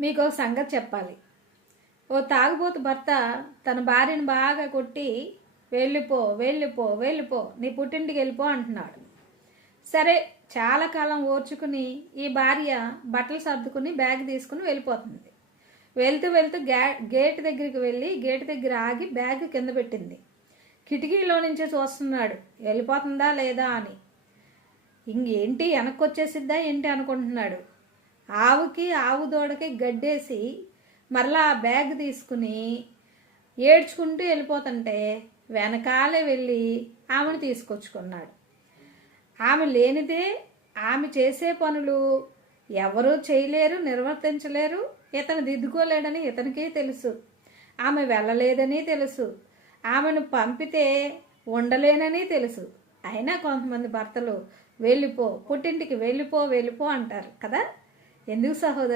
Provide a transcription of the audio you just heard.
మీకు ఒక సంగతి చెప్పాలి. ఓ తాగుబోతు భర్త తన భార్యను బాగా కొట్టి వెళ్ళిపో వెళ్ళిపో వెళ్ళిపో నీ పుట్టింటికి వెళ్ళిపో అంటున్నాడు. సరే చాలా కాలం ఓర్చుకుని ఈ భార్య బట్టలు సర్దుకుని బ్యాగ్ తీసుకుని వెళ్ళిపోతుంది. వెళ్తూ వెళ్తూ గే గేట్ దగ్గరికి వెళ్ళి గేట్ దగ్గర ఆగి బ్యాగ్ కింద పెట్టింది. కిటికీలో నుంచే చూస్తున్నాడు. వెళ్ళిపోతుందా లేదా అని. ఇంకేంటి వెనక్కి వచ్చేసిద్దా ఏంటి అనుకుంటున్నాడు. ఆవుకి ఆవు దూడకి గడ్డేసి మరలా ఆ బ్యాగ్ తీసుకుని ఏడ్చుకుంటూ వెళ్ళిపోతుంటే వెనకాలే వెళ్ళి ఆమెను తీసుకొచ్చుకున్నాడు. ఆమె లేనిదే ఆమె చేసే పనులు ఎవరూ చేయలేరు నిర్వర్తించలేరు ఇతను దిద్దుకోలేడని ఇతనికే తెలుసు. ఆమె వెళ్ళలేదని తెలుసు. ఆమెను పంపితే ఉండలేనని తెలుసు. అయినా కొంతమంది భర్తలు వెళ్ళిపో పుట్టింటికి వెళ్ళిపో వెళ్ళిపో అంటారు కదా. എന്തു സഹോദരൻ